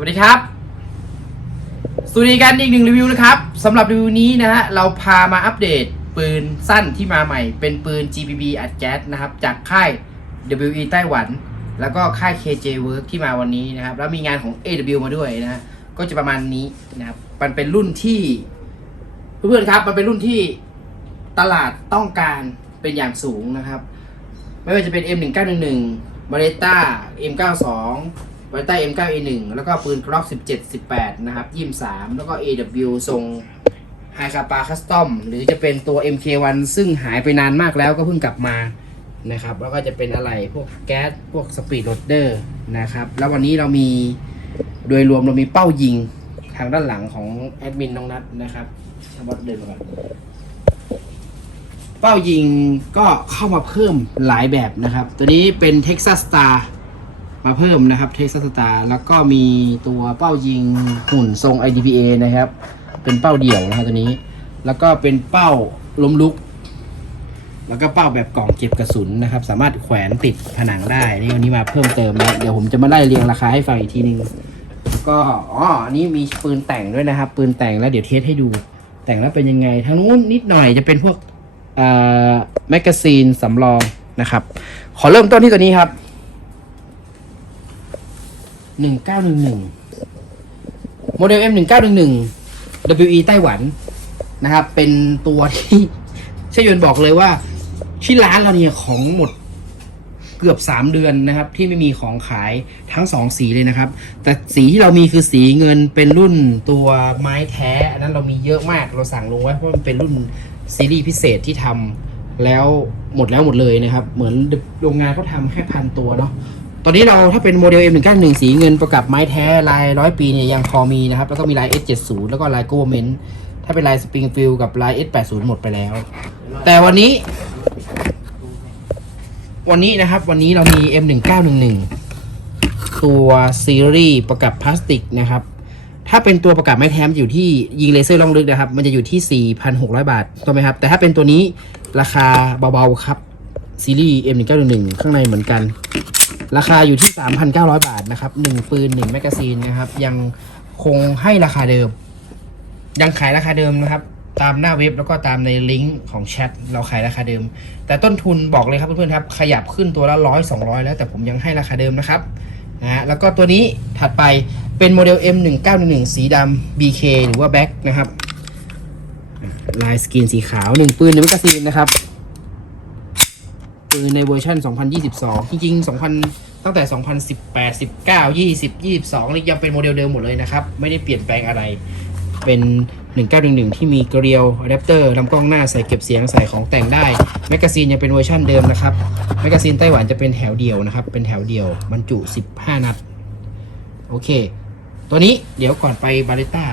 วัสดีครับสวัสดีกันอีกหนึ่งรีวิวนะครับสำหรับรีวิวนี้นะฮะเราพามาอัปเดตปืนสั้นที่มาใหม่ เป็นปืน GPB อัดแก๊สนะครับ จากค่าย WE ไต้หวัน แล้วก็ค่าย KJ Work ที่มาวันนี้นะครับ แล้วมีงานของ AW มาด้วยนะฮะก็จะประมาณนี้นะครับมันเป็นรุ่นที่เพื่อนๆครับ มันเป็นรุ่นที่ตลาดต้องการเป็นอย่างสูงนะครับ ไม่ว่าจะเป็น M1911 b a r e t t a M92 b a r e t t a M9A1 แล้วก็ปืน Glock 17 18 นะครับ 23 แล้วก็ AW ทรง High Capa Custom หรือจะเป็นตัว MK1 ซึ่งหายไปนานมากแล้วก็เพิ่งกลับมานะครับ แล้วก็จะเป็นอะไรพวกแก๊ส พวกสปีดโรดเดอร์นะครับ แล้ววันนี้เรามีโดยรวมเรามีเป้ายิงทางด้านหลังของแอดมินน้องนัทนะครับทบอสเดินมาก่อนเป้ายิงก็เข้ามาเพิ่มหลายแบบนะครับ ตัวนี้เป็น Texas Star มาเพิ่มนะครับ Texas Star แล้วก็มีตัวเป้ายิงหุ่นทรง IDPA นะครับ เป็นเป้าเดี่ยวนะครับตัวนี้ แล้วก็เป็นเป้าล้มลุก แล้วก็เป้าแบบกล่องเก็บกระสุนนะครับ สามารถแขวนติดผนังได้นี่วันนี้มาเพิ่มเติมนะเดี๋ยวผมจะมาไล่เรียงราคาให้ฟังอีกทีนึงก็อ๋ออันนี้มีปืนแต่งด้วยนะครับ ปืนแต่งแล้วเดี๋ยวเทสให้ดู แต่งแล้วเป็นยังไงทางนู้นนิดหน่อยจะเป็นพวกอ่าแมกกาซีนสำรองนะครับ ขอเริ่มต้นที่ตัวนี้ครับ หนึ่งเก้าหนึ่งหนึ่งโมเดล M หนึ่งเก้าหนึ่งหนึ่ง WE ไต้หวันนะครับ เป็นตัวที่เชยนบอกเลยว่า ที่ร้านเราเนี่ยของหมดเกือบสามเดือนนะครับ ที่ไม่มีของขายทั้งสองสีเลยนะครับ แต่สีที่เรามีคือสีเงินเป็นรุ่นตัวไม้แท้ อันนั้นเรามีเยอะมากเราสั่งลงไว้เพราะมันเป็นรุ่นซีรีส์พิเศษที่ทำแล้วหมดแล้วหมดเลยนะครับ เหมือนโรงงานเขาทำแค่พันตัวเนาะ ตอนนี้เราถ้าเป็นโมเดล M191 สีเงินประกับไม้แท้ลายร้อยปีเนี่ยยังพอมีนะครับ แล้วก็มีลาย S70 แล้วก็ลาย Government ถ้าเป็นลาย Springfield กับลาย S80 หมดไปแล้ว แต่วันนี้ วันนี้นะครับ วันนี้เรามี M1911 ตัวซีรีส์ประกับพลาสติกนะครับ ถ้าเป็นตัวประกับไม้แท้มอยู่ที่ยิงเลเซอร์ล่องลึกนะครับ มันจะอยู่ที่ 4,600 บาทถูกไหมครับ แต่ถ้าเป็นตัวนี้ราคาเบาๆครับ ซีรีส์ M1911 ข้างในเหมือนกัน ราคาอยู่ที่ 3,900 บาทนะครับ1ปืน1แมกกาซีนนะครับ ยังคงให้ราคาเดิม ยังขายราคาเดิมนะครับ ตามหน้าเว็บแล้วก็ตามในลิงก์ของแชทเราขายราคาเดิม แต่ต้นทุนบอกเลยครับเพื่อนๆครับ ขยับขึ้นตัวละร้อยสองร้อยแล้วแต่ผมยังให้ราคาเดิมนะครับนะฮะแล้วก็ตัวนี้ถัดไปเป็นโมเดล M1911 สีดำ BK หรือว่า Back นะครับลายสกรีนสีขาว1ปืนหนึ่งแมกกาซีนนะครับ ปืนในเวอร์ชัน2022 จริงๆ 2000 ตั้งแต่ 2018 19 20 22นี่ยังเป็นโมเดลเดิมหมดเลยนะครับ ไม่ได้เปลี่ยนแปลงอะไร เป็น 1911 ที่มีเกลียวอะแดปเตอร์ลำกล้องหน้าใส่เก็บเสียงใส่ของแต่งได้ แมกกาซีนยังเป็นเวอร์ชันเดิมนะครับ แมกกาซีนไต้หวันจะเป็นแถวเดียวนะครับ เป็นแถวเดียวบรรจุ 15 นัด โอเค ตัวนี้เดี๋ยวก่อนไปบาริต้า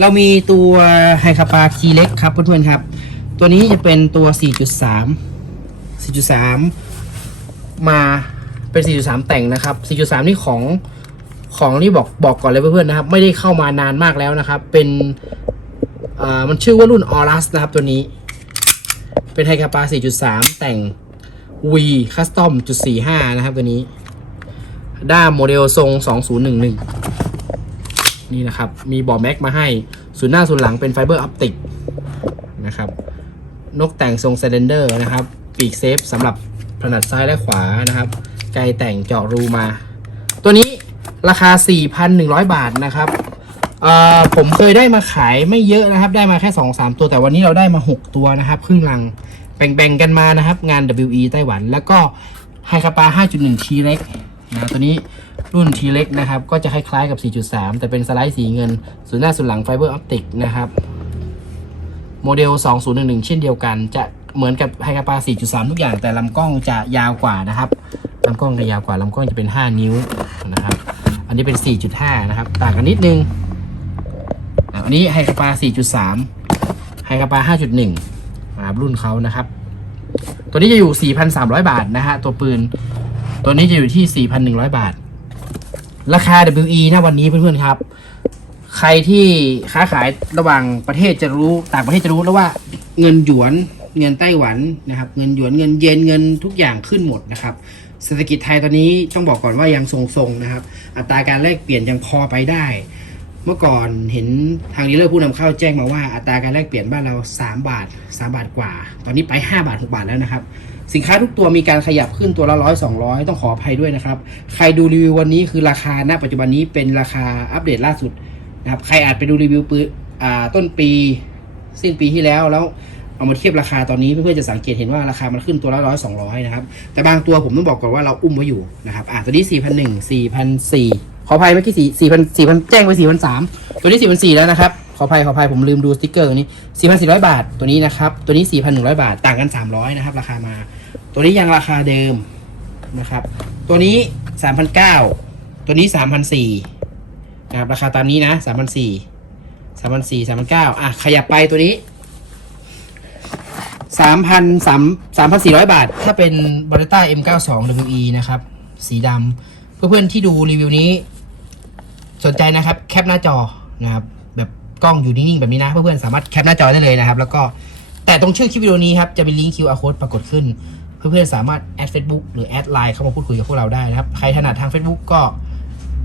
เรามีตัวไฮคาปาคีเล็กครับเพื่อนๆครับ ตัวนี้จะเป็นตัว 4.3 4.3 มาเป็น 4.3 แต่งนะครับ 4.3 นี่ของของที่บอกบอกก่อนเลยเพื่อนๆนะครับ ไม่ได้เข้ามานานมากแล้วนะครับ เป็นอ่ามันชื่อว่ารุ่นออรัสนะครับตัวนี้ เป็นไฮคาปา 4.3 แต่ง V Custom จุด45 นะครับตัวนี้ ด้ามโมเดลทรง 2011 นี่นะครับ มีบอแม็กมาให้ศูนหน้าศูนหลังเป็นไฟเบอร์ออปติกนะครับ นกแต่งทรงเซเลนเดอร์นะครับ ปีกเซฟสำหรับถนัดซ้ายและขวานะครับไกลแต่งเจาะรูมา ตัวนี้ราคา 4,100 บาทนะครับเอ่อผมเคยได้มาขายไม่เยอะนะครับ ได้มาแค่ 2-3 ตัวแต่วันนี้เราได้มา 6 ตัวนะครับครึ่งลังแบ่งๆกันมานะครับ งาน WE ไต้หวัน แล้วก็ไฮคาปา 5.1 T เล็กนะตัวนี้รุ่น T เล็กนะครับ ก็จะคล้ายๆกับ 4.3 แต่เป็นสไลด์สีเงินศูนหน้าศูนหลังไฟเบอร์ออปติกนะครับ โมเดล 2011 เช่นเดียวกันจะ เหมือนกับไฮคาปา 4.3 ทุกอย่างแต่ลำกล้องจะยาวกว่านะครับลำกล้องจะยาวกว่าลำกล้องจะเป็น 5 นิ้วนะครับ อันนี้เป็น 4.5 นะครับ ต่างกันนิดนึง อันนี้ไฮคาปา 4.3 ไฮคาปา 5.1นะครับรุ่นเขานะครับ ตัวนี้จะอยู่ 4,300 บาทนะฮะตัวปืน ตัวนี้จะอยู่ที่ 4,100 บาท ราคา WE นะวันนี้เพื่อนๆครับใครที่ค้าขายระหว่างประเทศจะรู้ต่างประเทศจะรู้แล้วว่าเงินหยวน เงินไต้หวันนะครับเงินหยวนเงินเยนเงินทุกอย่างขึ้นหมดนะครับเศรษฐกิจไทยตอนนี้ต้องบอกก่อนว่ายังทรงๆนะครับ อัตราการแลกเปลี่ยนยังพอไปได้ เมื่อก่อนเห็นทางดีลเลอร์ผู้นำเข้าแจ้งมาว่าอัตราการแลกเปลี่ยนบ้านเรา 3 บาท 3 บาทกว่า ตอนนี้ไป 5 บาท 6 บาทแล้วนะครับ สินค้าทุกตัวมีการขยับขึ้นตัวละร้อยสองร้อยต้องขออภัยด้วยนะครับ ใครดูรีวิววันนี้คือราคาณปัจจุบันนี้เป็นราคาอัปเดตล่าสุดนะครับใครอาจไปดูรีวิวปือ่าต้นปี สิ้นปีที่แล้วแล้ว เอามาเทียบราคาตอนนี้เพื่อนๆจะสังเกตเห็นว่าราคามันขึ้นตัวละร้อยสองร้อยนะครับ แต่บางตัวผมต้องบอกก่อนว่าเราอุ้มไว้อยู่นะครับอ่าตัวนี้สี่พันหนึ่งสี่พันสี่ขออภัยเมื่อกี้สี่สี่พันสี่พันแจ้งไปสี่พันสามตัวนี้สี่พันสี่แล้วนะครับขออภัยขออภัยผมลืมดูสติ๊กเกอร์ตัวนี้สี่พันสี่ร้อยบาทตัวนี้นะครับตัวนี้สี่พันหนึ่งร้อยบาทต่างกันสามร้อยนะครับราคามา ตัวนี้ยังราคาเดิมนะครับ ตัวนี้สามพันเก้าตัวนี้สามพันสี่นะครับราคาตามนี้นะสามพันสี่สามพันสี่สามพันเก้าอะขยับไปตัวนี้ สามพันสามสามพันสี่ร้อยบาท ถ้าเป็นบริต้า M92 WE นะครับ สีดำเพื่อนๆที่ดูรีวิวนี้ สนใจนะครับ แคปหน้าจอนะครับ แบบกล้องอยู่นิ่งๆแบบนี้นะเพื่อนๆสามารถแคปหน้าจอได้เลยนะครับ แล้วก็แต่ตรงชื่อคลิปวิดีโอนี้ครับ จะมีลิงก์ QR code ปรากฏขึ้น เพื่อนๆสามารถแอด Facebook หรือแอดไลน์เข้ามาพูดคุยกับพวกเราได้นะครับ ใครถนัดทาง Facebook ก็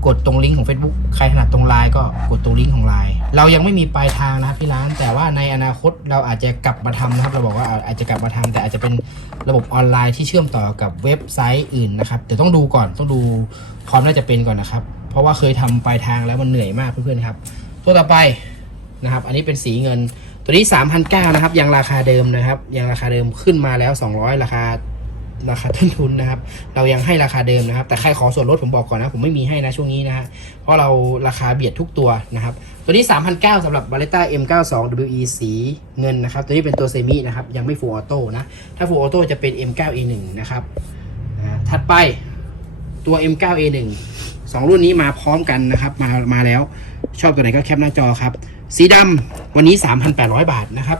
กดตรงลิงก์ของ Facebook ใครถนัดตรงไลน์ก็กดตรงลิงก์ของไลน์เรายังไม่มีปลายทางนะครับที่ร้าน แต่ว่าในอนาคตเราอาจจะกลับมาทำนะครับ เราบอกว่าอาจจะกลับมาทำแต่อาจจะเป็นระบบออนไลน์ที่เชื่อมต่อกับเว็บไซต์อื่นนะครับแต่ต้องดูก่อนต้องดูความน่าจะเป็นก่อนนะครับ เพราะว่าเคยทำปลายทางแล้วมันเหนื่อยมากเพื่อนๆครับ ตัวต่อไปนะครับ อันนี้เป็นสีเงินตัวนี้3,900นะครับยังราคาเดิมนะครับ ยังราคาเดิมขึ้นมาแล้ว 200 ราคา ราคาต้นทุนนะครับ เรายังให้ราคาเดิมนะครับ แต่ใครขอส่วนลดผมบอกก่อนนะ ผมไม่มีให้นะช่วงนี้นะฮะ เพราะเราราคาเบียดทุกตัวนะครับ ตัวนี้ 3,900สำหรับ b a l e t t a M92 WE สีเงินนะครับ ตัวนี้เป็นตัวเซมินะครับ ยังไม่ Full Auto นะ ถ้า Full Auto จะเป็น M9A1 นะครับถัดไปตัว M9A1 สองรุ่นนี้มาพร้อมกันนะครับ มา มาแล้ว ชอบตัวไหนก็แคปหน้าจอครับ สีดำวันนี้ 3,800 บาทนะครับ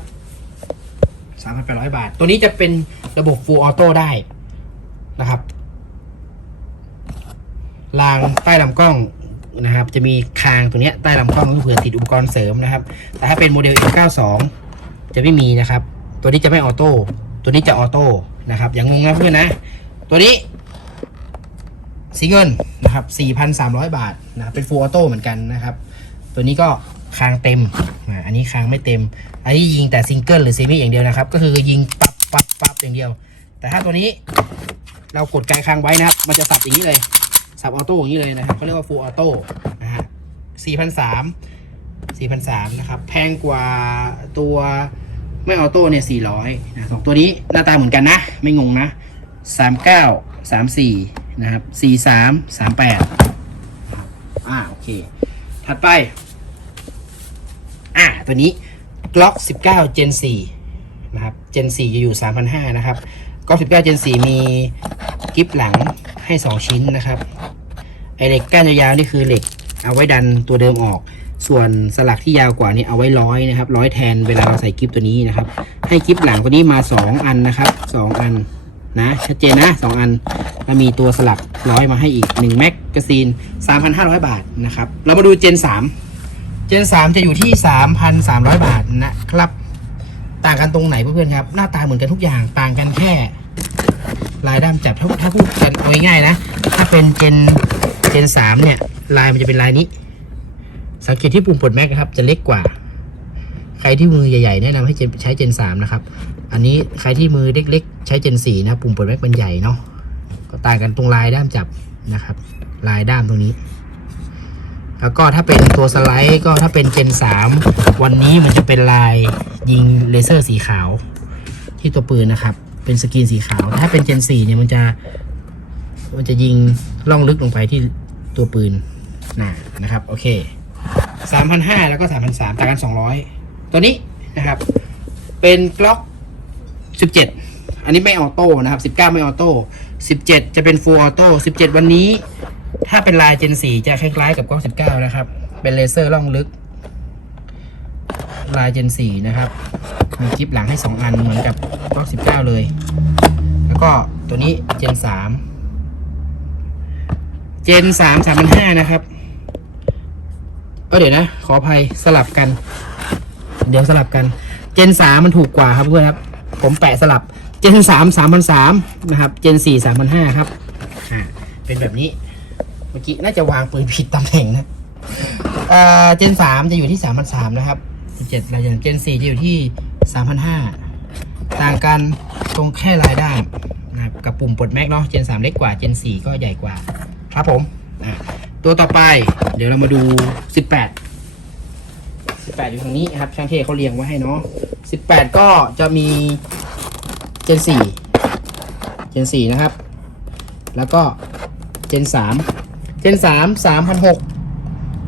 3,800 บาท ตัวนี้จะเป็นระบบ Full Auto ได้ นะครับรางใต้ลำกล้องนะครับ จะมีคางตัวเนี้ยใต้ลำกล้องเผื่อติดอุปกรณ์เสริมนะครับ แต่ถ้าเป็นโมเดล M92 จะไม่มีนะครับ ตัวนี้จะไม่ออโต้ตัวนี้จะออโต้นะครับ อย่างงงนะเพื่อนนะ ตัวนี้ สีเงินนะครับ 4,300 บาทนะเป็น Full Auto เหมือนกันนะครับ ตัวนี้ก็คางเต็มอันนี้คางไม่เต็ม อันนี้ยิงแต่ซิงเกิลหรือเซมิอย่างเดียวนะครับ ก็คือยิงปั๊บปั๊บปั๊บอย่างเดียว แต่ถ้าตัวนี้ เรากดกลางคางไว้นะครับ มันจะสับอย่างนี้เลย สับออโต้อย่างนี้เลยนะครับเขาเรียกว่า full auto นะฮะ4,300 4,300นะครับ แพงกว่าตัวไม่ออโต้เนี่ย400นะสองตัวนี้หน้าตาเหมือนกันนะ ไม่งงนะ39 34นะครับ43 38อ่าโอเค ถัดไป อ่าตัวนี้ Glock 19 Gen 4นะครับ Gen 4จะอยู่ 3,500 นะครับ Glock 19 Gen 4 มีกิฟหลังให้ 2 ชิ้นนะครับ ไอเหล็กก้านยาวๆนี่คือเหล็กเอาไว้ดันตัวเดิมออก ส่วนสลักที่ยาวกว่านี่เอาไว้ร้อยนะครับ ร้อยแทนเวลาเราใส่กิฟตัวนี้นะครับ ให้กิฟหลังตัวนี้มา 2 อันนะครับ 2 อันนะชัดเจนนะ 2 อันแล้วมีตัวสลักร้อยมาให้อีก1แม็กกาซีน 3,500 บาทนะครับ เรามาดู Gen 3 Gen 3จะอยู่ที่ 3,300 บาทนะครับ ต่างกันตรงไหนเพื่อนๆครับ หน้าตาเหมือนกันทุกอย่างต่างกันแค่ ลายด้ามจับถ้าถ้าพูดกันเอาง่ายๆนะ ถ้าเป็นเจนเจนสามเนี่ย ลายมันจะเป็นลายนี้ สังเกตที่ปุ่มปลดแม็กนะครับ จะเล็กกว่า ใครที่มือใหญ่ๆแนะนำให้ใช้เจนสามนะครับ อันนี้ใครที่มือเล็กๆ ใช้เจนสี่นะปุ่มปลดแม็กมันใหญ่เนาะก็ต่างกันตรงลายด้ามจับนะครับ ลายด้ามตรงนี้ แล้วก็ถ้าเป็นตัวสไลด์ก็ถ้าเป็นเจนสามวันนี้มันจะเป็นลายยิงเลเซอร์สีขาวที่ตัวปืนนะครับ เป็นสกรีนสีขาว ถ้าเป็นเจนสี่เนี่ยมันจะ มันจะยิงล่องลึกลงไปที่ตัวปืนนะนะครับ โอเคสามพันห้าแล้วก็สามพันสามต่างกันสองร้อยตัวนี้นะครับ เป็นกล็อกสิบเจ็ดอันนี้ไม่ออโต้นะครับสิบเก้าไม่ออโต้สิบเจ็ดจะเป็นฟูลออโต้สิบเจ็ดวันนี้ ถ้าเป็นลายเจนสี่จะคล้ายๆกับกล้องสิบเก้านะครับ เป็นเลเซอร์ล่องลึก ลายเจนสี่นะครับ มีกิฟหลังให้ 2 อันเหมือนกับกล้อง19 เลย แล้วก็ตัวนี้เจน 3 เจน 3 3,500 นะครับ เออเดี๋ยวนะ ขออภัยสลับกัน เดี๋ยวสลับกัน เจน 3 มันถูกกว่าครับเพื่อนครับ ผมแปะสลับ เจน 3 3,300 นะครับ เจน 4 3,500 ครับ อ่า เป็นแบบนี้ เมื่อกี้น่าจะวางปืนผิดตำแหน่งนะเจนสามจะอยู่ที่สามพันสามนะครับ เจ็ดรายอย่างเจนสี่จะอยู่ที่สามพันห้าต่างกันตรงแค่รายได้นะกับปุ่มปลดแม็กเนาะเจนสามเล็กกว่าเจนสี่ก็ใหญ่กว่า ครับผมตัวต่อไป เดี๋ยวเรามาดูสิบแปดสิบแปดอยู่ทางนี้ครับ ช่างเทเขาเรียงไว้ให้เนาะสิบแปดก็จะมีเจนสี่เจนสี่นะครับ แล้วก็เจนสามเจนสามสามพันหก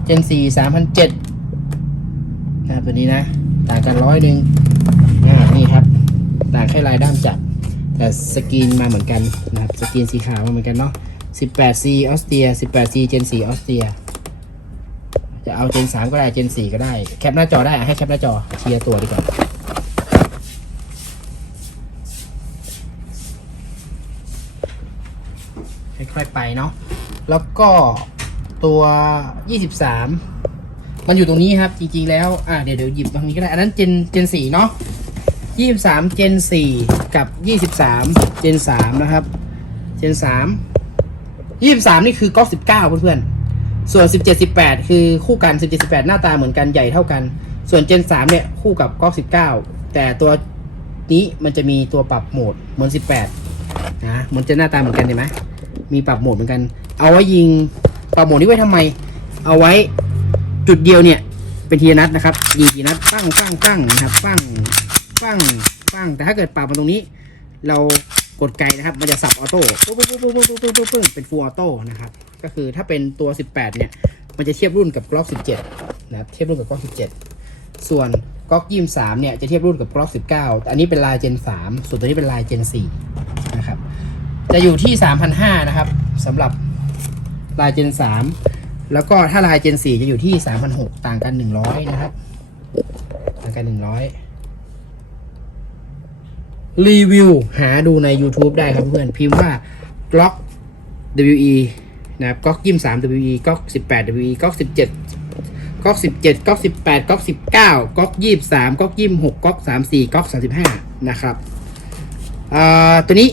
เจนสี่สามพันเจ็ด นะครับตัวนี้นะ ต่างกันร้อยหนึ่งอ่านี่ครับ ต่างแค่ลายด้ามจับ แต่สกรีนมาเหมือนกันนะครับ สกรีนสีขาวมาเหมือนกันเนาะ 18C ออสเตรีย 18C เจน4ออสเตรีย จะเอาเจน3ก็ได้ เจน4ก็ได้ แคปหน้าจอได้ให้แคปหน้าจอเชียร์ตัวดีกว่าค่อยๆไปเนาะ แล้วก็ตัว 23 มันอยู่ตรงนี้ครับ จริงๆแล้ว อ่าเดี๋ยวเดี๋ยวหยิบตรงนี้ก็ได้ อันนั้นเจนเจน4เนาะ23เจน4กับ23เจน3นะครับ เจน3 23นี่คือก๊อก19เก้าเพื่อนๆ ส่วน17 18คือคู่กัน17 18หน้าตาเหมือนกันใหญ่เท่ากัน ส่วนเจน3เนี่ยคู่กับก๊อก19แต่ตัวนี้มันจะมีตัวปรับโหมดเหมือน18นะมันจะหน้าตาเหมือนกันเห็นไหมมีปรับโหมดเหมือนกัน เอาไว้ยิงปรับโหมดนี้ไว้ทำไม เอาไว้ จุดเดียวเนี่ยเป็นทีนัดนะครับดีทีนัดปั้งปั้งปั้งนะครับปั้งปั้งปั้งแต่ถ้าเกิดปรับมาตรงนี้ เรากดไกลนะครับ มันจะสับออโต้ปุ๊บปุ๊บปุ๊บปุ๊บปุ๊บปุ๊บปุ๊บเป็นฟูลออโต้นะครับ ก็คือถ้าเป็นตัว 18 เนี่ย มันจะเทียบรุ่นกับกล็อก17 นะครับ เทียบรุ่นกับกล็อก17 ส่วนกล็อกยี่สามเนี่ย จะเทียบรุ่นกับกล็อก19แต่อันนี้เป็นลายเจน3ส่วนตัวนี้เป็นลายเจน4นะครับ จะอยู่ที่ 3,500 นะครับสำหรับลายเจน3 แล้วก็ถ้าลายเจน4จะอยู่ที่สามพันหกต่างกันหนึ่งร้อยนะครับ ต่างกันหนึ่งร้อยรีวิวหาดูใน YouTube ได้ครับเพื่อนพิมพ์ว่า Glock WE นะครับก๊อกยี่สาม WE ก๊อกสิบแปด WE ก๊อกสิบเจ็ดก๊อกสิบเจ็ดก๊อกสิบแปดก๊อกสิบเก้าก๊อกยี่สามก๊อกยี่หกก๊อกสามสี่ก๊อกสามสิบห้านะครับตัวนี้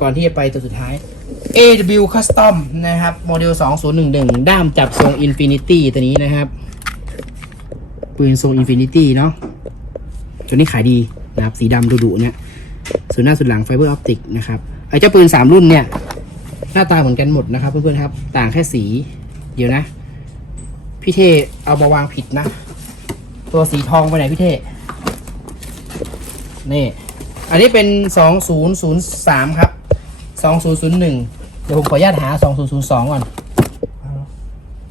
ก่อนที่จะไปตัวสุดท้าย AW Custom นะครับ โมเดล 2011 ด้ามจับทรง Infinity ตัวนี้นะครับ ปืนทรง Infinity เนาะตัวนี้ขายดีนะครับ สีดำดุๆเนี่ยส่วนหน้าส่วนหลังไฟเบอร์ออปติกนะครับ ไอ้เจ้าปืนสามรุ่นเนี่ย หน้าตาเหมือนกันหมดนะครับ เพื่อนๆครับ ต่างแค่สี เดี๋ยวนะ พี่เทเอามาวางผิดนะ ตัวสีทองไปไหนพี่เทนี่ อันนี้เป็นสองศูนย์ศูนย์สามครับ สองศูนย์ศูนย์หนึ่งเดี๋ยวผมขออนุญาตหาสองศูนย์ศูนย์สองก่อน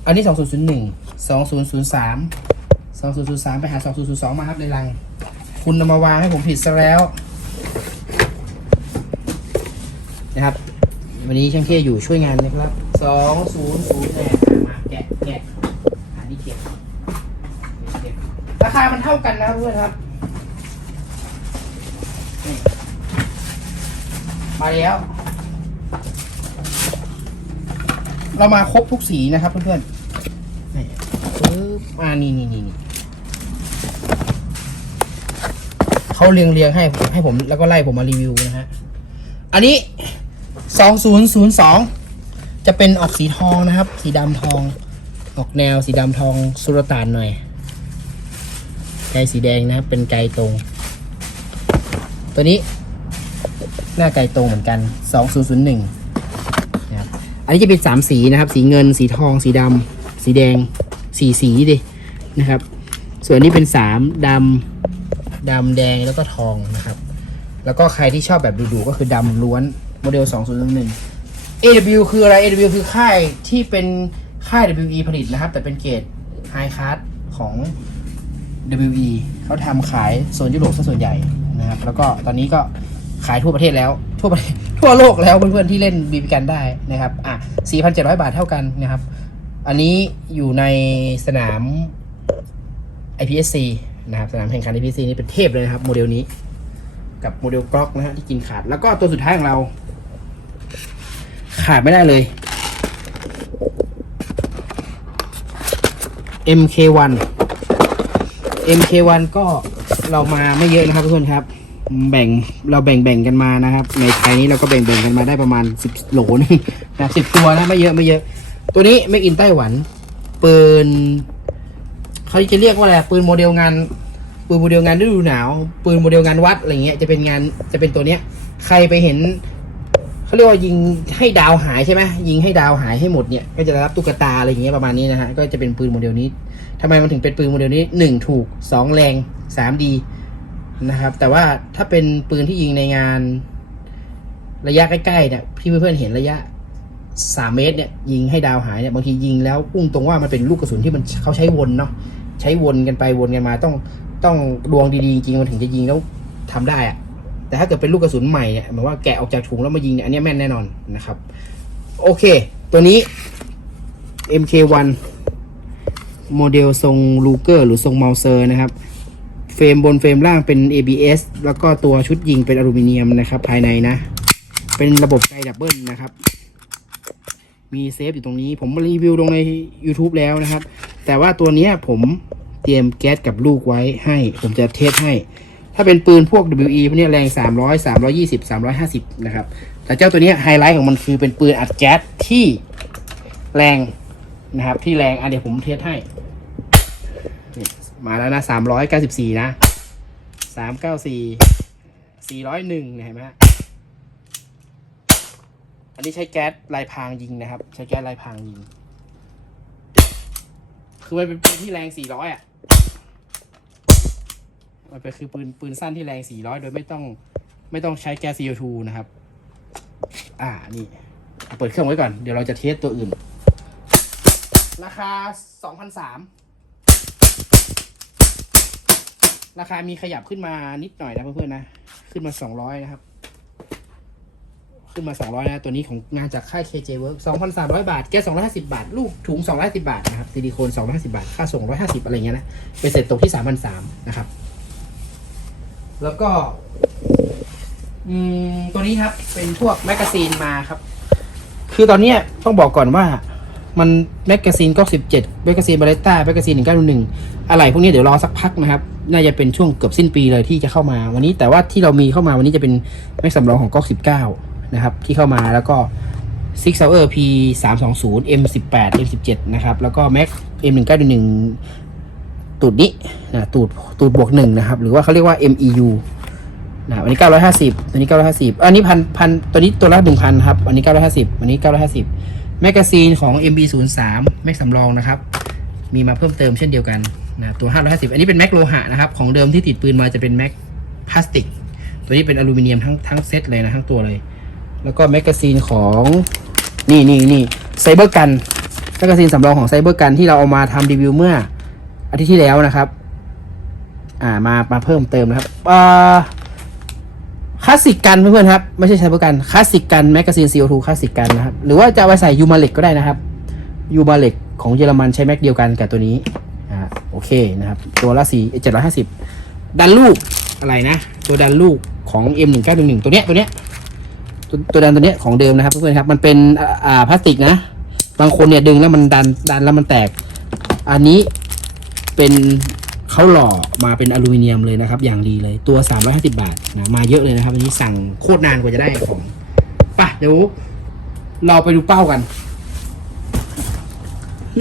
อันนี้สองศูนย์ศูนย์หนึ่งสองศูนย์ศูนย์สามสองศูนย์ศูนย์สามไปหาสองศูนย์ศูนย์สองมาครับในรัง คุณนำมาวางให้ผมผิดซะแล้วนะครับ วันนี้ช่างเท่อยู่ช่วยงานนะครับสองศูนย์ศูนย์แปดมาแกะแกะอันนี้เก็บราคามันเท่ากันนะครับเพื่อนครับมาแล้ว เรามาครบทุกสีนะครับเพื่อนๆนี่ปึ๊บมานี่นี่นี่เขาเรียงเรียงให้ให้ผมแล้วก็ไล่ผมมารีวิวนะฮะ อันนี้2002จะเป็นออกสีทองนะครับ สีดำทอง ออกแนวสีดำทองสุรตานหน่อยไกสีแดงนะครับ เป็นไกตรง ตัวนี้หน้าไกตรงเหมือนกัน2001นะครับ อันนี้จะเป็นสามสีนะครับ สีเงิน สีทอง สีดำสีแดงสีสีดินะครับ ส่วนนี้เป็นสามดำดำแดงแล้วก็ทองนะครับ แล้วก็ใครที่ชอบแบบดูๆก็คือดำล้วนโมเดล 2011 AW คืออะไร AW คือค่ายที่เป็นค่าย WE ผลิตนะครับ แต่เป็นเกรด High Class ของ WE เขาทำขายโซนยุโรปซะส่วนใหญ่นะครับ แล้วก็ตอนนี้ก็ ขายทั่วประเทศแล้ว ทั่วประเทศทั่วโลกแล้วเพื่อนๆที่เล่นบีบีกันได้นะครับอะ4,700 บาทเท่ากันนะครับ อันนี้อยู่ในสนาม IPSC นะครับสนามแข่งขัน IPSC นี่เป็นเทพเลยนะครับ โมเดลนี้ กับโมเดลกล็อกนะฮะที่กินขาด แล้วก็ตัวสุดท้ายของเรา ขาดไม่ได้เลย MK1 MK1 ก็เรามาไม่เยอะนะครับทุกคนครับ แบ่งเราแบ่งแบ่งกันมานะครับ ในไทยนี้เราก็แบ่งแบ่งกันมาได้ประมาณ 10 โหลนึงนะสิบตัวนะไม่เยอะไม่เยอะ ตัวนี้ไม่อินไต้หวันปืนเขาจะเรียกว่าอะไรปืนโมเดลงานปืนโมเดลงานฤดูหนาว ปืนโมเดลงานวัดอะไรเงี้ยจะเป็นงานจะเป็นตัวเนี้ย ใครไปเห็นเขาเรียกว่ายิงให้ดาวหายใช่ไหมยิงให้ดาวหายให้หมดเนี่ยก็จะได้รับตุ๊กตาอะไรอย่างเงี้ยประมาณนี้นะฮะก็จะเป็นปืนโมเดลนี้ทำไมมันถึงเป็นปืนโมเดลนี้หนึ่งถูกสองแรงสามดี นะครับ แต่ว่าถ้าเป็นปืนที่ยิงในงานระยะใกล้ๆเนี่ยพี่เพื่อนๆเห็นระยะสามเมตรเนี่ยยิงให้ดาวหายเนี่ยบางทียิงแล้วพุ่งตรงว่ามันเป็นลูกกระสุนที่มันเขาใช้วนเนาะใช้วนกันไปวนกันมาต้องต้องดวงดีๆ จริงมันถึงจะยิงแล้วทำได้อะแต่ถ้าเกิดเป็นลูกกระสุนใหม่เนี่ยหมายว่าแกะออกจากถุงแล้วมายิงเนี่ยอันนี้แม่นแน่นอนนะครับ โอเค ตัวนี้ MK1 โมเดลทรงลูเกอร์หรือทรงเมาเซอร์นะครับ เฟรมบนเฟรมล่างเป็น ABS แล้วก็ตัวชุดยิงเป็นอลูมิเนียมนะครับภายในนะ เป็นระบบไกดับเบิลนะครับ มีเซฟอยู่ตรงนี้ผมรีวิวลงใน YouTube แล้วนะครับ แต่ว่าตัวนี้ผมเตรียมแก๊สกับลูกไว้ให้ ผมจะเทสให้ ถ้าเป็นปืนพวก WE พวกนี้ยแรง 300 320 350 นะครับ แต่เจ้าตัวนี้ไฮไลท์ของมันคือเป็นปืนอัดแก๊สที่แรงนะครับที่แรงอะเดี๋ยวผมเทสให้ มาแล้วนะ394นะ394 401นะเห็นไหมฮะอันนี้ใช้แก๊สลายพรางยิงนะครับ ใช้แก๊สลายพรางยิง คือมันเป็นปืนที่แรง400อะ มันเป็นคือปืนปืนสั้นที่แรง400โดยไม่ต้องไม่ต้องใช้แก๊ส CO2 นะครับ อ่า นี่ เปิดเครื่องไว้ก่อน เดี๋ยวเราจะเทสตัวอื่น ราคา2,003 ราคามีขยับขึ้นมานิดหน่อยนะเพื่อนๆนะ ขึ้นมา200นะครับ ขึ้นมา200นะ ตัวนี้ของงานจากค่าย KJ Work 2,300 บาท แก๊ส250 บาท ลูกถุง 250 บาทนะครับซิลิโคน250 บาท ค่าส่ง 150 อะไรเงี้ยนะไปเสร็จตกที่ 3,300นะครับ แล้วก็ อืม ตัวนี้ครับ เป็นพวกแมกกาซีนมาครับ คือตอนเนี้ยต้องบอกก่อนว่า มันแมกกาซีนก็ 17แมกกาซีนบาเลต้าแมกกาซีน1911อะไรพวกนี้เดี๋ยวรอสักพักนะครับ น่าจะเป็นช่วงเกือบสิ้นปีเลยที่จะเข้ามาวันนี้ แต่ว่าที่เรามีเข้ามาวันนี้จะเป็นแม็กสำรองของก๊อก19นะครับ ที่เข้ามาแล้วก็ Six Hour P 3 2 0 M 18 M 17นย์เอ็มสิบแปดเอ็มสิบเจ็ดนะครับ แล้วก็ Mac M 1 9 1ตูดนี้นะตูดตูดบวกหนึ่งนะครับ หรือว่าเขาเรียกว่า MEU นะอันนี้ 950 ตัวนี้ 950 อันนี้พันพันตัวนี้ตัวละ1,000 ครับ อันนี้ 950 อันนี้ 950 แมกกาซีนของ MB 0 3 แม็กสำรองนะครับ มีมาเพิ่มเติมเช่นเดียวกันนะตัว 550 อันนี้เป็นแม็กโลหะนะครับ ของเดิมที่ติดปืนมาจะเป็นแม็กพลาสติก ตัวนี้เป็นอลูมิเนียมทั้งทั้งเซตเลยนะทั้งตัวเลย แล้วก็แมกกาซีนของนี่นี่นี่ไซเบอร์กันแมกกาซีนสำรองของไซเบอร์กันที่เราเอามาทำรีวิวเมื่ออาทิตย์ที่แล้วนะครับ อ่ามามาเพิ่มเติมนะครับอ่า คลาสสิกกันเพื่อนๆครับ ไม่ใช่ไซเบอร์กันคลาสสิกกันแมกกาซีน CO2 คลาสสิกกันนะครับ หรือว่าจะเอาไปใส่ยูมาเล็กก็ได้นะครับยูมาเล็กของเยอรมันใช้แม็กเดียวกันกับตัวนี้อ่าโอเคนะครับ ตัวละสี่เจ็ดร้อยห้าสิบดันลูกอะไรนะ ตัวดันลูกของ M หนึ่งเก้าหนึ่งหนึ่งตัวเนี้ยตัวเนี้ยตัวตัวดันตัวเนี้ยของเดิมนะครับเพื่อนๆครับมันเป็นอ่าพลาสติกนะ บางคนเนี่ยดึงแล้วมันดันดันแล้วมันแตก อันนี้เป็น เขาหล่อมาเป็นอลูมิเนียมเลยนะครับ อย่างดีเลยตัว 350 บาทนะมาเยอะเลยนะครับอันนี้สั่งโคตรนานกว่าจะได้ของป่ะเดี๋ยวเราไปดูเป้ากัน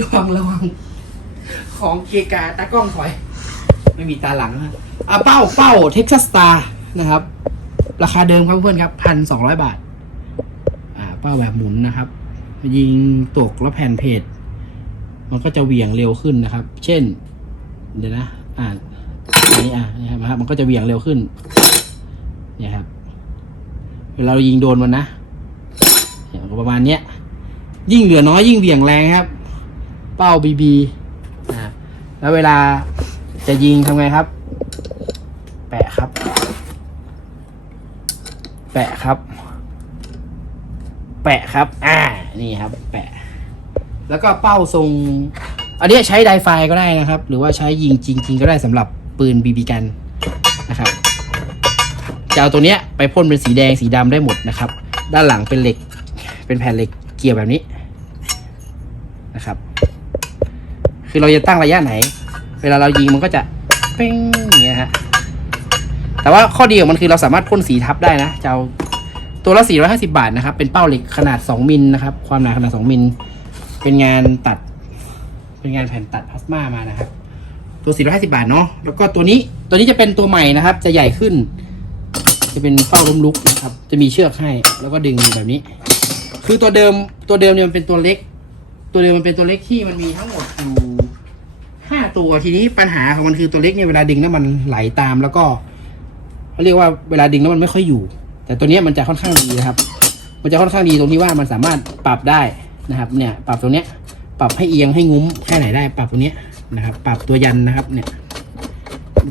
ระวังระวังของเกกาตากล้องถอย ไม่มีตาหลังนะอะเป้าเป้าเท็กซัสตาร์นะครับ ราคาเดิมครับเพื่อนครับพันสองร้อยบาท อ่า เป้าแบบหมุนนะครับ ยิงตกแล้วแผ่นเพจมันก็จะเหวี่ยงเร็วขึ้นนะครับ เช่น เดี๋ยวนะ อ่าอันนี้อะนะครับมันก็จะเวี่ยงเร็วขึ้นเนี่ยครับ เวลาเรายิงโดนมันนะประมาณเนี้ย ยิ่งเหลือน้อยยิ่งเวี่ยงแรงครับ เป้าบีบีอ่าแล้วเวลาจะยิงทำไงครับ แปะครับ แปะครับ แปะครับ อ่า นี่ครับ แปะ แล้วก็เป้าทรง อันนี้ใช้ไดไฟก็ได้นะครับ หรือว่าใช้ยิงจริงๆก็ได้สำหรับปืนบีบีกันนะครับจะเอาตัวเนี้ยไปพ่นเป็นสีแดงสีดำได้หมดนะครับ ด้านหลังเป็นเหล็ก เป็นแผ่นเหล็กเกี่ยวแบบนี้นะครับ คือเราจะตั้งระยะไหน เวลาเรายิงมันก็จะเป้งอย่างเงี้ยฮะแต่ว่าข้อดีของมันคือเราสามารถพ่นสีทับได้นะจะเอาตัวละ 450 บาทนะครับ เป็นเป้าเหล็กขนาด 2 มิลนะครับ ความหนาขนาด 2 มิล เป็นงานตัด เป็นงานแผ่นตัดพลาสมามานะครับ ตัว 450 บาทเนาะแล้วก็ตัวนี้ตัวนี้จะเป็นตัวใหม่นะครับ จะใหญ่ขึ้น จะเป็นเป้าล้มลุกนะครับ จะมีเชือกให้แล้วก็ดึงแบบนี้ คือตัวเดิมตัวเดิมเนี่ยมันเป็นตัวเล็ก ตัวเดิมมันเป็นตัวเล็กที่มันมีทั้งหมดอยู่ห้าตัวทีนี้ปัญหาของมันคือตัวเล็กเนี่ยเวลาดึงแล้วมันไหลตามแล้วก็เขาเรียกว่าเวลาดึงแล้วมันไม่ค่อยอยู่ แต่ตัวนี้มันจะค่อนข้างดีนะครับ มันจะค่อนข้างดีตรงที่ว่ามันสามารถปรับได้นะครับ เนี่ย ปรับตรงเนี้ย ปรับให้เอียงให้งุ้มแค่ไหนได้ปรับตรงเนี้ยนะครับ ปรับตัวยันนะครับ เนี่ย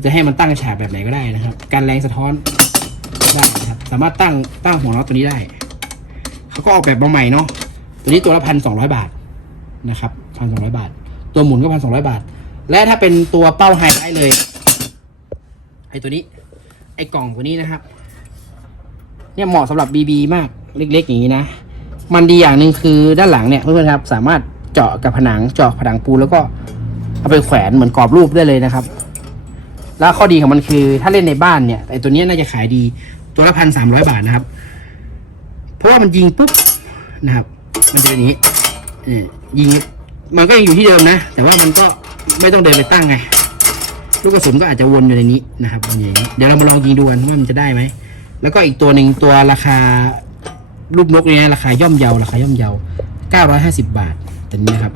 จะให้มันตั้งฉากแบบไหนก็ได้นะครับ การแรงสะท้อนได้นะครับ สามารถตั้งตั้งหัวน็อตตัวนี้ได้ เขาก็ออกแบบมาใหม่เนาะตัวนี้ตัวละพันสองร้อยบาทนะครับพันสองร้อยบาท ตัวหมุนก็พันสองร้อยบาท และถ้าเป็นตัวเป้าไฮไลท์เลยไอตัวนี้ ไอกล่องตัวนี้นะครับ เนี่ยเหมาะสำหรับ BB มากเล็กๆอย่างนี้นะ มันดีอย่างหนึ่งคือด้านหลังเนี่ยเพื่อนๆครับสามารถ เจาะกับผนังเจาะผนังปูแล้วก็เอาไปแขวนเหมือนกรอบรูปได้เลยนะครับ แล้วข้อดีของมันคือถ้าเล่นในบ้านเนี่ยไอตัวนี้น่าจะขายดีตัวละพันสามร้อยบาทนะครับ เพราะว่ามันยิงปุ๊บนะครับ มันจะเป็นอย่างนี้ยิงมันก็ยังอยู่ที่เดิมนะ แต่ว่ามันก็ไม่ต้องเดินไปตั้งไง ลูกกระสุนก็อาจจะวนอยู่ในนี้นะครับวนอย่างนี้เดี๋ยวเรามาลองยิงดูกันว่ามันจะได้ไหมแล้วก็อีกตัวหนึ่งตัวราคารูปนกเนี้ยราคาย่อมเยาราคาย่อมเยา950 บาท ตัวนี้นะครับ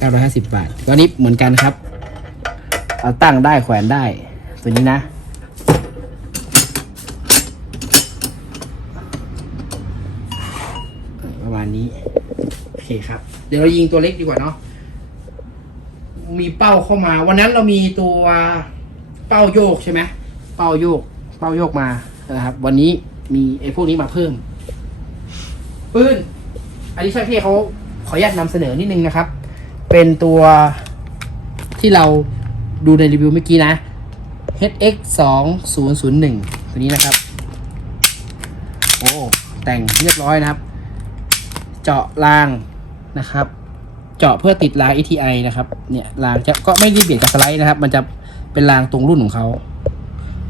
950 บาทก็นี้เหมือนกันครับ เอาตั้งได้แขวนได้ ตัวนี้นะ ประมาณนี้ โอเคครับ เดี๋ยวเรายิงตัวเล็กดีกว่าเนาะ มีเป้าเข้ามา วันนั้นเรามีตัวเป้าโยกใช่ไหม เป้าโยก เป้าโยกมานะครับ วันนี้มีไอ้พวกนี้มาเพิ่ม ปืนอันนี้ช่างเท่เขาขออนุญาตนำเสนอนิดนึงนะครับ เป็นตัวที่เราดูในรีวิวเมื่อกี้นะ HX 2 0 0 1ตัวนี้นะครับ โอ้ แต่งเรียบร้อยนะครับ เจาะรางนะครับ เจาะเพื่อติดราง ETI นะครับ เนี่ยรางจะก็ไม่ได้เบียดกับสไลด์นะครับ มันจะเป็นรางตรงรุ่นของเขา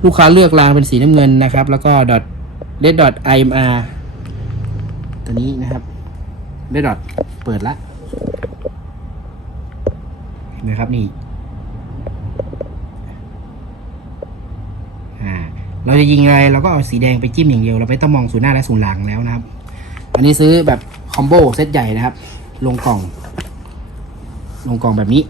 ลูกค้าเลือกรางเป็นสีน้ำเงินนะครับ แล้วก็ dot red dot IMR ตัวนี้นะครับ red dot เปิดละเห็นไหมครับนี่เราจะยิงอะไรเราก็เอาสีแดงไปจิ้มอย่างเดียว เราไม่ต้องมองศูนย์หน้าและศูนย์หลังแล้วนะครับ อันนี้ซื้อแบบคอมโบเซตใหญ่นะครับ ลงกล่อง ลงกล่องแบบนี้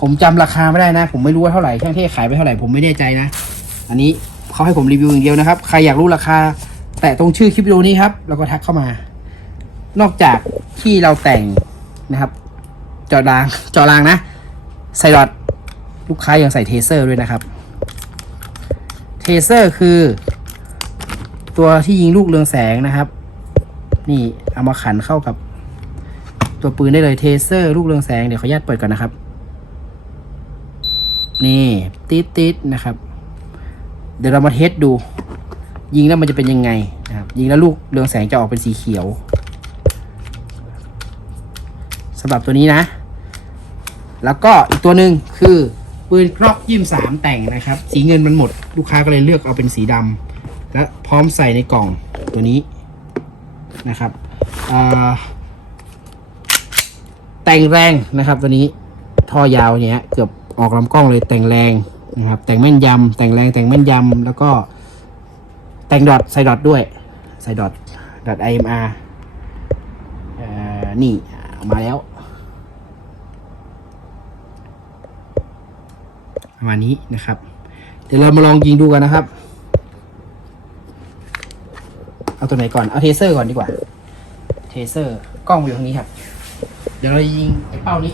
ผมจำราคาไม่ได้นะ ผมไม่รู้ว่าเท่าไหร่ช่งเท่ขายไปเท่าไหร่ผมไม่แน่ใจนะ อันนี้เขาให้ผมรีวิวอย่างเดียวนะครับ ใครอยากรู้ราคา แตะตรงชื่อคลิปวิดีโอนี้ครับแล้วก็ทักเข้ามา นอกจากที่เราแต่งนะครับเจาะรางเจาะรางนะใส่ดอทลูกค้ายังใส่เทเซอร์ด้วยนะครับเทเซอร์คือ ตัวที่ยิงลูกเรืองแสงนะครับ นี่เอามาขันเข้ากับ ตัวปืนได้เลยเทเซอร์ ลูกเรืองแสงเดี๋ยวขออนุญาตเปิดก่อนนะครับ นี่ติดติดๆนะครับ เดี๋ยวเรามาเทสดู ยิงแล้วมันจะเป็นยังไงนะครับยิงแล้วลูกเรืองแสงจะออกเป็นสีเขียวสำหรับตัวนี้นะ แล้วก็อีกตัวหนึ่งคือปืนกล็อกยิมสามแต่งนะครับ สีเงินมันหมด ลูกค้าก็เลยเลือกเอาเป็นสีดำและพร้อมใส่ในกล่องตัวนี้นะครับแต่งแรงนะครับ ตัวนี้ท่อยาวเนี้ยเกือบออกลำกล้องเลยแต่งแรงนะครับ แต่งแม่นยำแต่งแรงแต่งแม่นยำแล้วก็ แต่งดอทใส่ดอทด้วย ใส่ดอทดอท IMR เออนี่มาแล้วประมาณนี้นะครับ เดี๋ยวเรามาลองยิงดูกันนะครับ เอาตัวไหนก่อน เอาเทเซอร์ก่อนดีกว่า เทเซอร์กล้องอยู่ตรงนี้ครับ เดี๋ยวเรายิงไอ้เป้านี้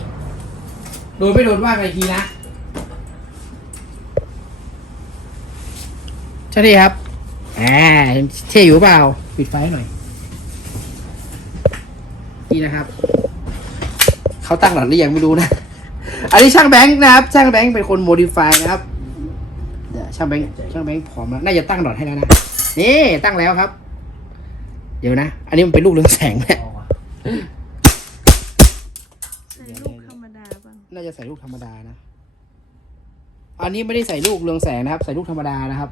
โดนไม่โดนว่ากันอีกทีนะใช่ดีครับ อ่าเท่อยู่เปล่า ปิดไฟให้หน่อย นี่นะครับ เขาตั้งหลักหรือยังไม่รู้นะ อันนี้ช่างแบงค์นะครับ ช่างแบงค์เป็นคนโมดิฟายนะครับเดี๋ยวช่างแบงค์ช่างแบงค์พร้อมแล้ว น่าจะตั้งดอทให้แล้วนะ นี่ตั้งแล้วครับ เดี๋ยวนะ อันนี้มันเป็นลูกเรืองแสงแหละใส่ลูกธรรมดาบ้างน่าจะใส่ลูกธรรมดานะ อันนี้ไม่ได้ใส่ลูกเรืองแสงนะครับ ใส่ลูกธรรมดานะครับ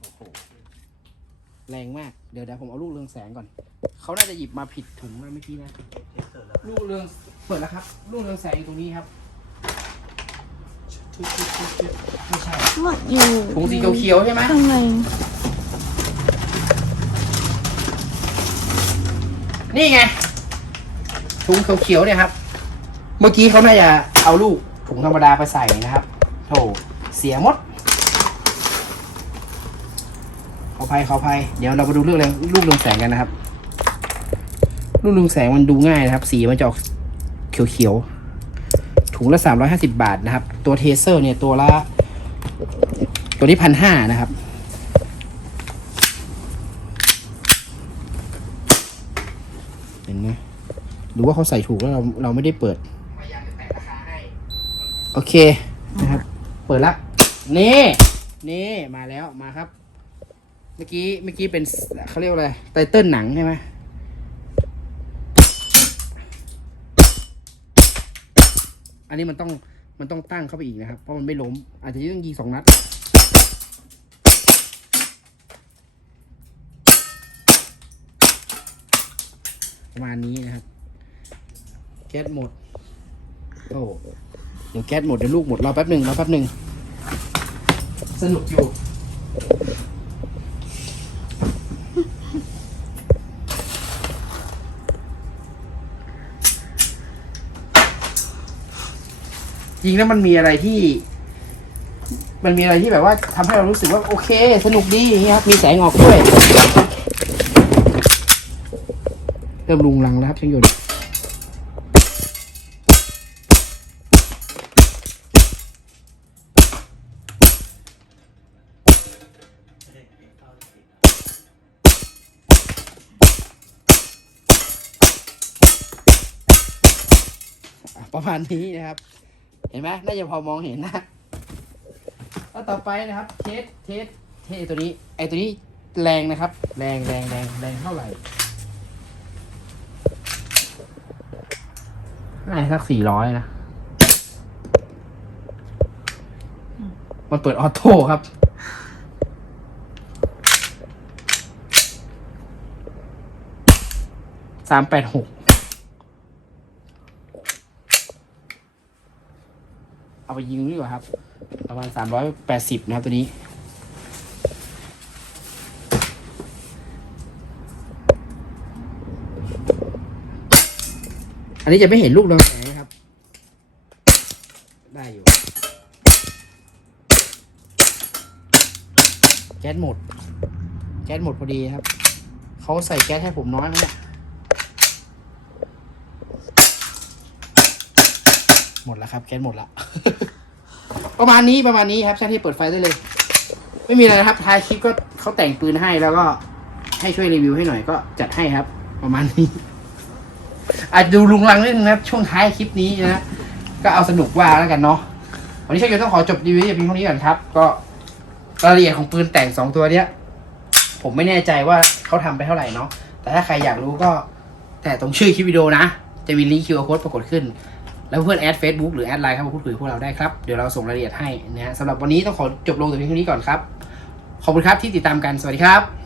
โอ้โห แรงมาก เดี๋ยวเดี๋ยวผมเอาลูกเรืองแสงก่อน เขาน่าจะหยิบมาผิดถุงมาเมื่อกี้นะ ลูกเรืองเปิดแล้วครับ ลูกเรืองแสงอยู่ตรงนี้ครับชึบชึบชึบชึบไม่ใช่หมดอยู่ถุงสีเขียวๆใช่ไหมข้างในนี่ไงถุงเขียวๆเนี่ยครับ เมื่อกี้เขาน่าจะเอาลูกถุงธรรมดาไปใส่นะครับโถเสียหมด ข ออภัยขออภัยเดี๋ยวเรามาดูเรื่องเรืองลูกเรืองแสงกันนะครับ ลูกเรืองแสงมันดูง่ายนะครับ สีมันจะออกเขียวๆถุงละสามร้อยห้าสิบาทนะครับ ตัวเทเซอร์เนี่ยตัวละตัวนี้พันห้านะครับเห็นไหมหรือว่าเขาใส่ถูกแล้วเราเราไม่ได้เปิด โอเคนะครับ เปิดละนี่ นี่มาแล้วมาครับ เมื่อกี้เมื่อกี้เป็นเขาเรียกว่าอะไรไตเติ้ลหนังใช่ไหมอันนี้มันต้องมันต้องตั้งเข้าไปอีกนะครับ เพราะมันไม่ล้ม อาจจะต้องยิงสองนัดประมาณนี้นะครับ แก๊สหมด โอ้เดี๋ยวแก๊สหมดเดี๋ยวลูกหมดรอแป๊บหนึ่งรอแป๊บหนึ่งสนุกอยู่ จริงแล้วมันมีอะไรที่ มันมีอะไรที่แบบว่าทำให้เรารู้สึกว่าโอเค สนุกดีอย่างเงี้ยครับ มีแสงออกด้วยเริ่มลุงลังแล้วครับช่างยนต์ประมาณนี้นะครับ ห็นไหมน่าจะพอมองเห็นนะแล้วต่อไปนะครับ เทสเทสเทสตัวนี้ ไอตัวนี้แรงนะครับ แรงแรงแรงแรงเท่าไหร่น่าจะสักสี่ร้อยนะ มันเปิดออโต้ครับ สามแปดหก เอาไปยิงดีกว่าครับ ประมาณสามร้อยแปดสิบนะครับตัวนี้อันนี้จะไม่เห็นลูกเรืองแสงนะครับ ได้อยู่ แก๊สหมด แก๊สหมดพอดีครับ เขาใส่แก๊สให้ผมน้อยไหมเนี่ย หมดแล้วครับแก๊สหมดละ ประมาณนี้ประมาณนี้ครับช่างที่เปิดไฟได้เลย ไม่มีอะไรนะครับท้ายคลิปก็เขาแต่งปืนให้แล้วก็ให้ช่วยรีวิวให้หน่อยก็จัดให้ครับ ประมาณนี้อาจจะดูลุงลังนิดนึงนะช่วงท้ายคลิปนี้นะก็เอาสนุกว่าแล้วกันเนาะวันนี้ช่างยนต์ต้องขอจบรีวิวแต่เพียงเท่านี้ก่อนครับ ก็รายละเอียดของปืนแต่งสองตัวเนี้ย ผมไม่แน่ใจว่าเขาทำไปเท่าไหร่เนาะแต่ถ้าใครอยากรู้ก็แต่ตรงชื่อคลิปวิดีโอนะ จะมีลิงก์ QR code ปรากฏขึ้น แล้วเพื่อนแอด Facebook หรือแอดไลน์เข้ามาพูดคุยกับพวกเราได้ครับ เดี๋ยวเราส่งรายละเอียดให้นะฮะสำหรับวันนี้ต้องขอจบลงแต่เพียงเท่านี้ก่อนครับ ขอบคุณครับที่ติดตามกัน สวัสดีครับ